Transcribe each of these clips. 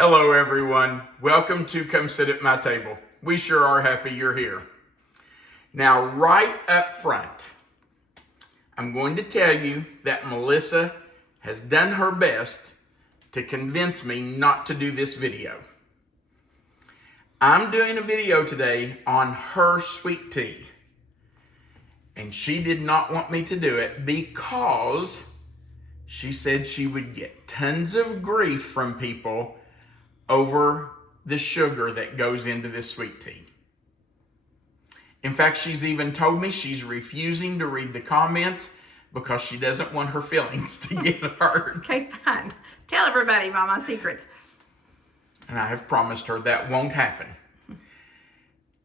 Hello everyone, welcome to Come Sit at My Table. We sure are happy you're here. Now right up front, I'm going to tell you that Melissa has done her best to convince me not to do this video. I'm doing a video today on her sweet tea. And she did not want me to do it because she said she would get tons of grief from people over the sugar that goes into this sweet tea. In fact, she's even told me she's refusing to read the comments because she doesn't want her feelings to get hurt. Okay, fine. Tell everybody about my secrets. And I have promised her that won't happen.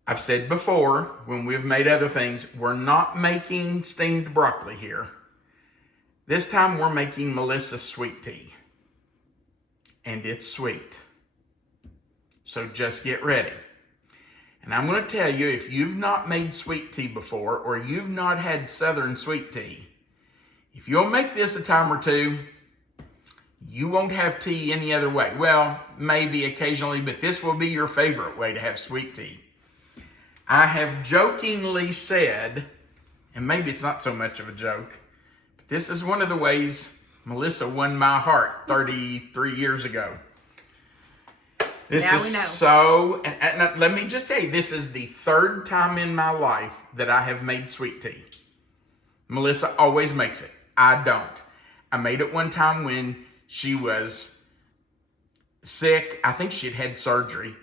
I've said before, when we've made other things, we're not making steamed broccoli here. This time we're making Melissa's sweet tea. And it's sweet. So just get ready. And I'm going to tell you, if you've not made sweet tea before, or you've not had Southern sweet tea, if you'll make this a time or two, you won't have tea any other way. Well, maybe occasionally, but this will be your favorite way to have sweet tea. I have jokingly said, and maybe it's not so much of a joke, but this is one of the ways Melissa won my heart 33 years ago. This now is we know. so, and let me just tell you, this is the third time in my life that I have made sweet tea. Melissa always makes it. I don't. I made it one time when she was sick. I think she'd had surgery.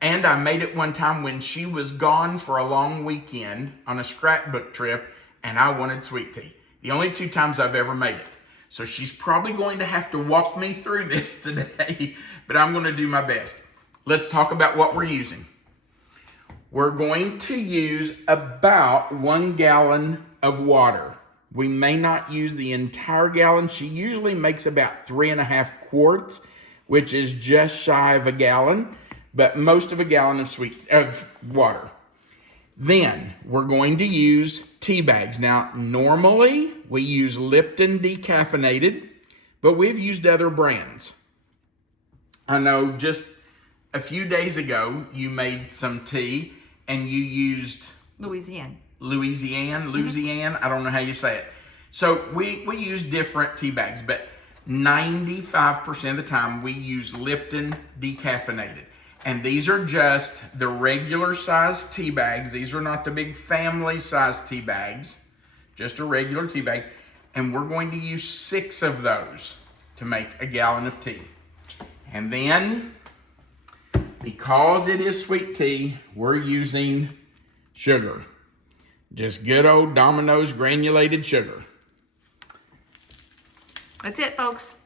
And I made it one time when she was gone for a long weekend on a scrapbook trip and I wanted sweet tea. The only two times I've ever made it. So she's probably going to have to walk me through this today, but I'm going to do my best. Let's talk about what we're using. We're going to use about 1 gallon of water. We may not use the entire gallon. She usually makes about 3.5 quarts, which is just shy of a gallon, but most of a gallon of water. Then we're going to use tea bags. Now, normally we use Lipton decaffeinated, but we've used other brands. I know just a few days ago you made some tea and you used Louisiana. I don't know how you say it. So we use different tea bags, but 95% of the time we use Lipton decaffeinated. And these are just the regular size tea bags. These are not the big family size tea bags, just a regular tea bag. And we're going to use 6 of those to make a gallon of tea. And then, because it is sweet tea, we're using sugar. Just good old Domino's granulated sugar. That's it, folks.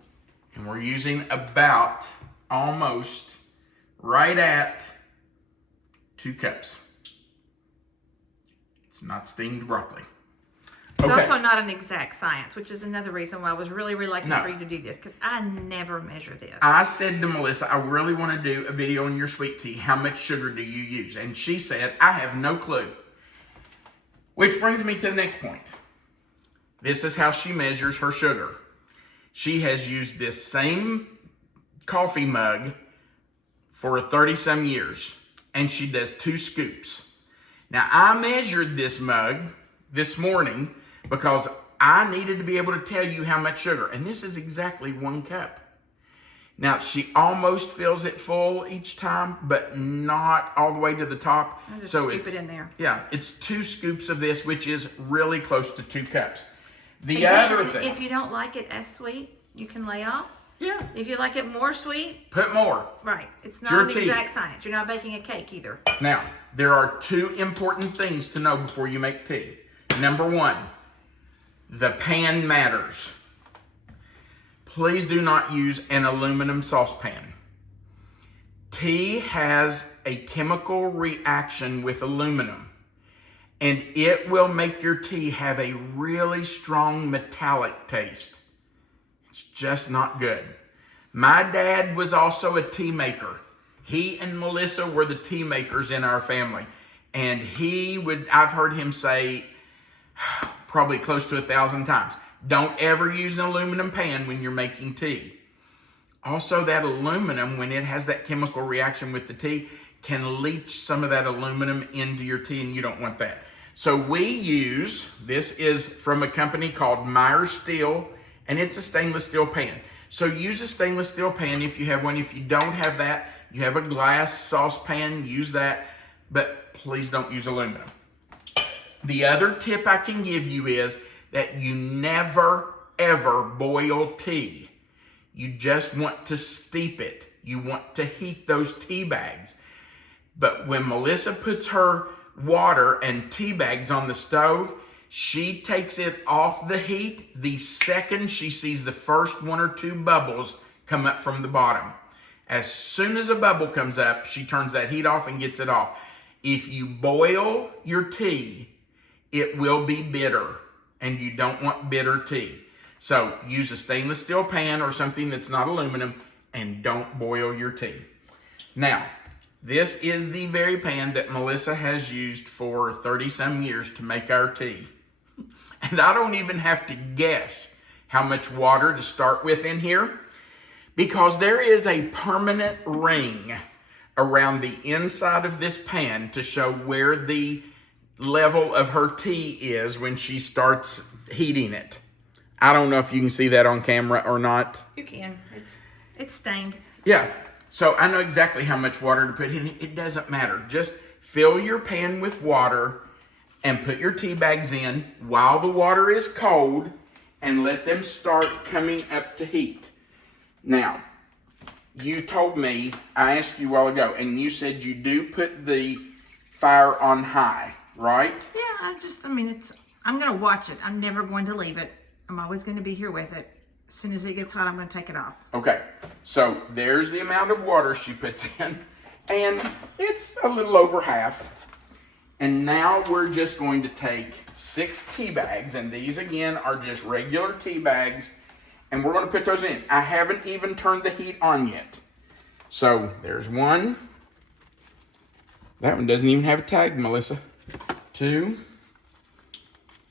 And we're using about almost right at 2 cups. It's not steamed broccoli. It's also not an exact science, which is another reason why I was really reluctant for you to do this, because I never measure this. I said to Melissa, I really want to do a video on your sweet tea. How much sugar do you use? And she said, I have no clue. Which brings me to the next point. This is how she measures her sugar. She has used this same coffee mug for 30-some years, and she does 2 scoops. Now, I measured this mug this morning because I needed to be able to tell you how much sugar, and this is exactly 1 cup. Now, she almost fills it full each time, but not all the way to the top. I'll just scoop it in there. Yeah, it's 2 scoops of this, which is really close to 2 cups. The Again, other thing, if you don't like it as sweet, you can lay off. yeah, If you like it more sweet, put more. right. It's It's not your an tea. exact science. You're not baking a cake either. Now, there are 2 important things to know before you make tea. Number 1, the pan matters. Please do not use an aluminum saucepan. Tea has a chemical reaction with aluminum, and it will make your tea have a really strong metallic taste. It's just not good. My dad was also a tea maker. He and Melissa were the tea makers in our family. And I've heard him say probably close to 1,000 times, don't ever use an aluminum pan when you're making tea. Also, that aluminum, when it has that chemical reaction with the tea, can leach some of that aluminum into your tea, and you don't want that. So we use, this is from a company called Meyer Steel, and it's a stainless steel pan. So use a stainless steel pan if you have one. If you don't have that, you have a glass saucepan, use that, but please don't use aluminum. The other tip I can give you is that you never, ever boil tea. You just want to steep it. You want to heat those tea bags. But when Melissa puts her water and tea bags on the stove, she takes it off the heat the second she sees the first 1 or 2 bubbles come up from the bottom. As soon as a bubble comes up, she turns that heat off and gets it off. If you boil your tea, it will be bitter, and you don't want bitter tea. So use a stainless steel pan or something that's not aluminum, and don't boil your tea. Now, this is the very pan that Melissa has used for 30-some years to make our tea. And I don't even have to guess how much water to start with in here, because there is a permanent ring around the inside of this pan to show where the level of her tea is when she starts heating it. I don't know if you can see that on camera or not. You can. It's stained. Yeah. So I know exactly how much water to put in. It doesn't matter. Just fill your pan with water and put your tea bags in while the water is cold and let them start coming up to heat. Now, you told me, I asked you a while ago, and you said you do put the fire on high, right? Yeah, I'm going to watch it. I'm never going to leave it. I'm always going to be here with it. As soon as it gets hot, I'm going to take it off. Okay, so there's the amount of water she puts in, and it's a little over half. And now we're just going to take 6 tea bags, and these again are just regular tea bags, and we're going to put those in. I haven't even turned the heat on yet. So there's 1. That one doesn't even have a tag, Melissa. 2.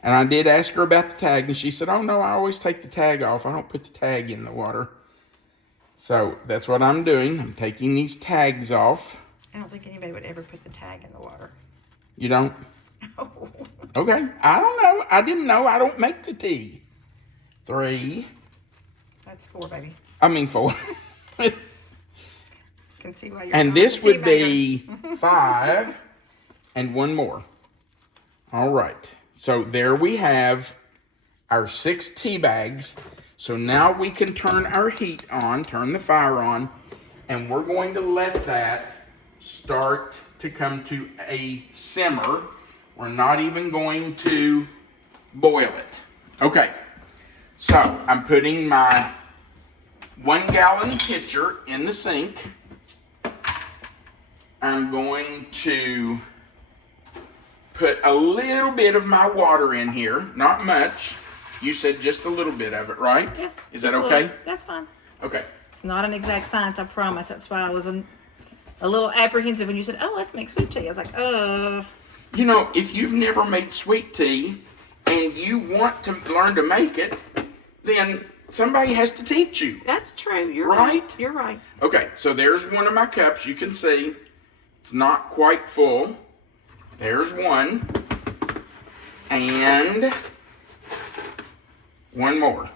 And I did ask her about the tag, and she said, oh no, I always take the tag off. I don't put the tag in the water. So that's what I'm doing. I'm taking these tags off. I don't think anybody would ever put the tag in the water. You don't? No. Okay. I don't know. I didn't know. I don't make the tea. 3. That's 4, baby. I mean 4. Can see why you're and this would be 5 and 1 more. All right. So there we have our 6 tea bags. So now we can turn our heat on, turn the fire on, and we're going to let that start to come to a simmer. We're not even going to boil it. Okay, so I'm putting my 1-gallon pitcher in the sink. I'm going to put a little bit of my water in here, not much. You said just a little bit of it, right? Yes. Is that okay? That's fine. Okay. It's not an exact science, I promise. That's why I was a little apprehensive when you said, oh, let's make sweet tea. I was like, You know, if you've never made sweet tea and you want to learn to make it, then somebody has to teach you. That's true. You're right. You're right. Okay, so there's one of my cups. You can see it's not quite full. There's 1. And 1 more.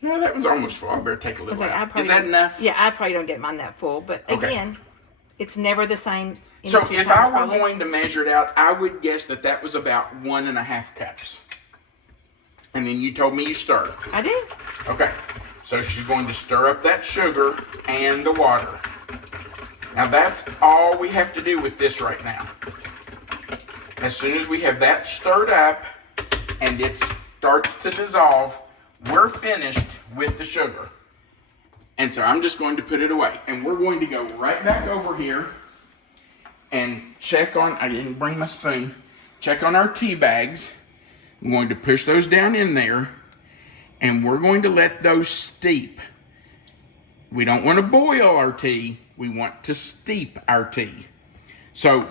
No, that one's almost full. I better take a little out. Is that enough? Yeah, I probably don't get mine that full. But again, it's never the same. So if I were going to measure it out, I would guess that was about 1.5 cups. And then you told me you stir. I do. Okay. So she's going to stir up that sugar and the water. Now that's all we have to do with this right now. As soon as we have that stirred up and it starts to dissolve, we're finished with the sugar. And so I'm just going to put it away. And we're going to go right back over here and check on, I didn't bring my spoon, check on our tea bags. I'm going to push those down in there, and we're going to let those steep. We don't want to boil our tea. We want to steep our tea. So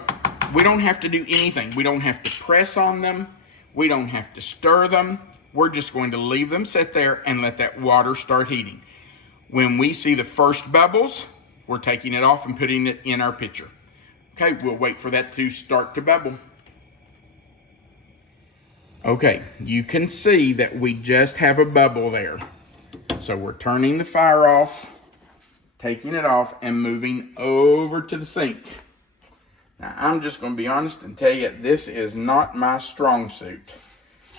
we don't have to do anything. We don't have to press on them. We don't have to stir them. We're just going to leave them sit there and let that water start heating. When we see the first bubbles, we're taking it off and putting it in our pitcher. Okay, we'll wait for that to start to bubble. Okay, you can see that we just have a bubble there. So we're turning the fire off, taking it off, and moving over to the sink. Now, I'm just going to be honest and tell you, this is not my strong suit.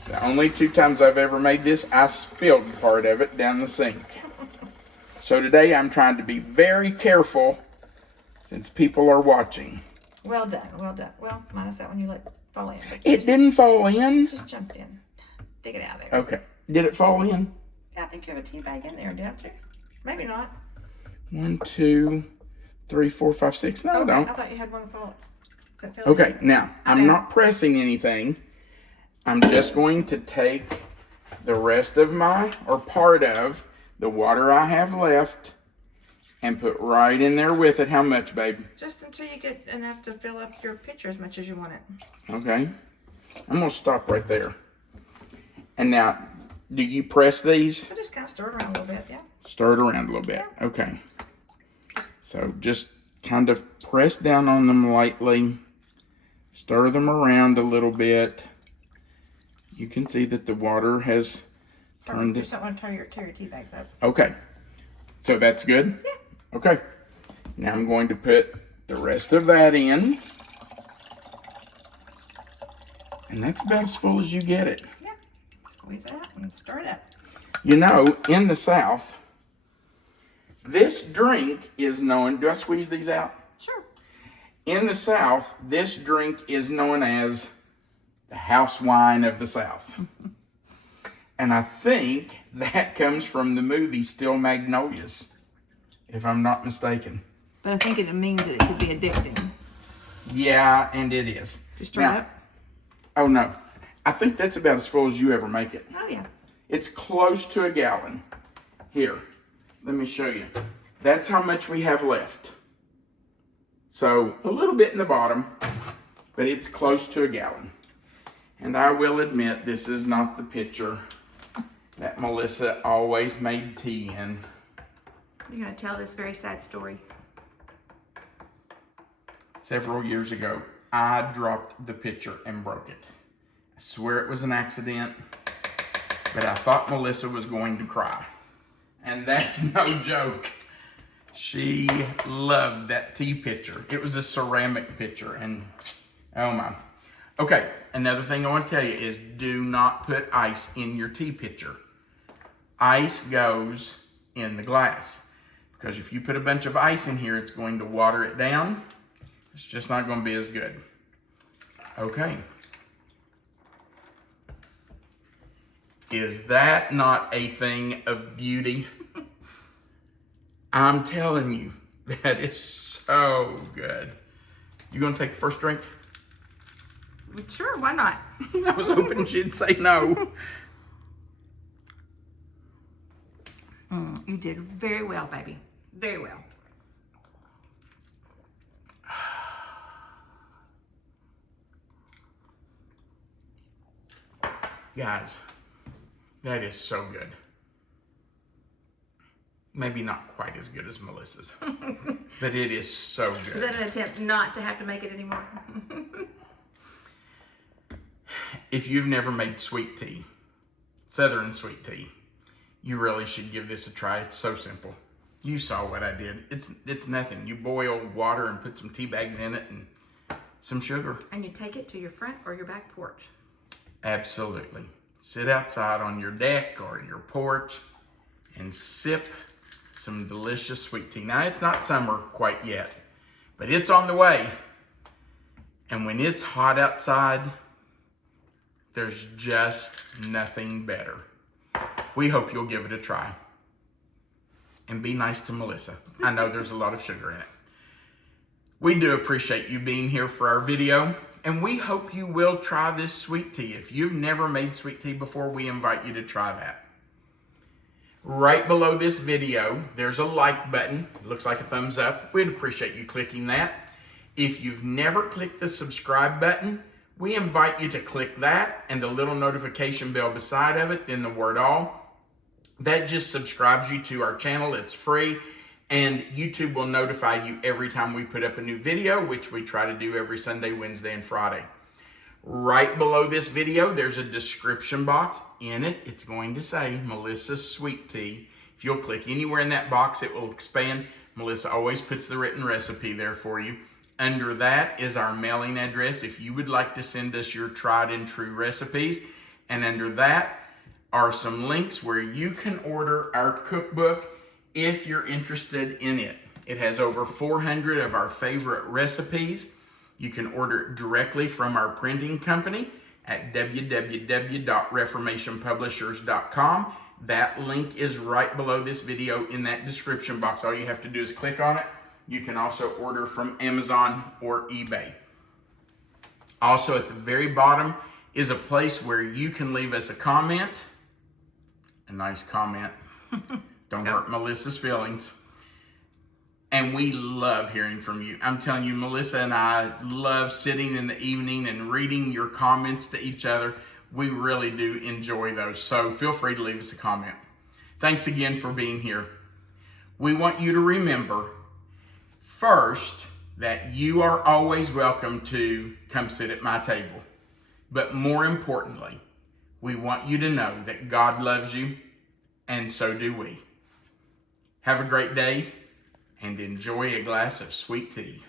The only 2 times I've ever made this, I spilled part of it down the sink. So today I'm trying to be very careful since people are watching. Well done, well done. Well, minus that one you let fall in. But It didn't fall in. just jumped in. Dig it out of there. Okay. Did it fall in? Yeah, I think you have a tea bag in there, don't you? Maybe not. 1, 2, 3, 4, 5, 6. No, I Okay, don't. I thought you had one fall. That fell Okay, in. now, I'm not pressing anything. I'm just going to take the rest of my, or part of, the water I have left and put right in there with it. How much, babe? Just until you get enough to fill up your pitcher as much as you want it. Okay. I'm going to stop right there. And now, do you press these? I just kind of stir it around a little bit, yeah. Stir it around a little bit. Okay. So just kind of press down on them lightly. Stir them around a little bit. You can see that the water has turned You it. just don't want to tear your tea bags up. Okay. So that's good? Yeah. Okay. Now I'm going to put the rest of that in. And that's about as full as you get it. Yeah. Squeeze it out and stir it up. You know, in the South, this drink is known. Do I squeeze these out? Sure. In the South, this drink is known as the house wine of the South. And I think that comes from the movie Still Magnolias, if I'm not mistaken. But I think it means that it could be addicting. Yeah, and it is. Just stir it up? Oh, no. I think that's about as full as you ever make it. Oh, yeah. It's close to a gallon. Here, let me show you. That's how much we have left. So, a little bit in the bottom, but it's close to a gallon. And I will admit, this is not the pitcher that Melissa always made tea in. You're going to tell this very sad story. Several years ago, I dropped the pitcher and broke it. I swear it was an accident, but I thought Melissa was going to cry. And that's no joke. She loved that tea pitcher. It was a ceramic pitcher, and oh my. Okay, another thing I want to tell you is do not put ice in your tea pitcher. Ice goes in the glass, because if you put a bunch of ice in here, it's going to water it down. It's just not going to be as good. Okay. Is that not a thing of beauty? I'm telling you, that is so good. You gonna take the first drink? Sure, why not? I was hoping she'd say no. You did very well, baby. Very well. Guys, that is so good. Maybe not quite as good as Melissa's, but it is so good. Is that an attempt not to have to make it anymore? If you've never made sweet tea, Southern sweet tea, you really should give this a try. It's so simple. You saw what I did. It's nothing. You boil water and put some tea bags in it and some sugar. And you take it to your front or your back porch. Absolutely. Sit outside on your deck or your porch and sip some delicious sweet tea. Now, it's not summer quite yet, but it's on the way. And when it's hot outside, there's just nothing better. We hope you'll give it a try. And be nice to Melissa. I know there's a lot of sugar in it. We do appreciate you being here for our video, and we hope you will try this sweet tea. If you've never made sweet tea before, we invite you to try that. Right below this video, there's a like button. It looks like a thumbs up. We'd appreciate you clicking that. If you've never clicked the subscribe button, we invite you to click that and the little notification bell beside of it, then the word all. That just subscribes you to our channel. It's free, and YouTube will notify you every time we put up a new video, which we try to do every Sunday, Wednesday, and Friday. Right below this video, there's a description box. In it, it's going to say Melissa's Sweet Tea. If you'll click anywhere in that box, it will expand. Melissa always puts the written recipe there for you. Under that is our mailing address if you would like to send us your tried and true recipes. And under that are some links where you can order our cookbook if you're interested in it. It has over 400 of our favorite recipes. You can order it directly from our printing company at www.reformationpublishers.com. That link is right below this video in that description box. All you have to do is click on it. You can also order from Amazon or eBay. Also, at the very bottom is a place where you can leave us a comment. A nice comment. Don't hurt Melissa's feelings. And we love hearing from you. I'm telling you, Melissa and I love sitting in the evening and reading your comments to each other. We really do enjoy those. So feel free to leave us a comment. Thanks again for being here. We want you to remember, first, that you are always welcome to come sit at my table. But more importantly, we want you to know that God loves you, and so do we. Have a great day, and enjoy a glass of sweet tea.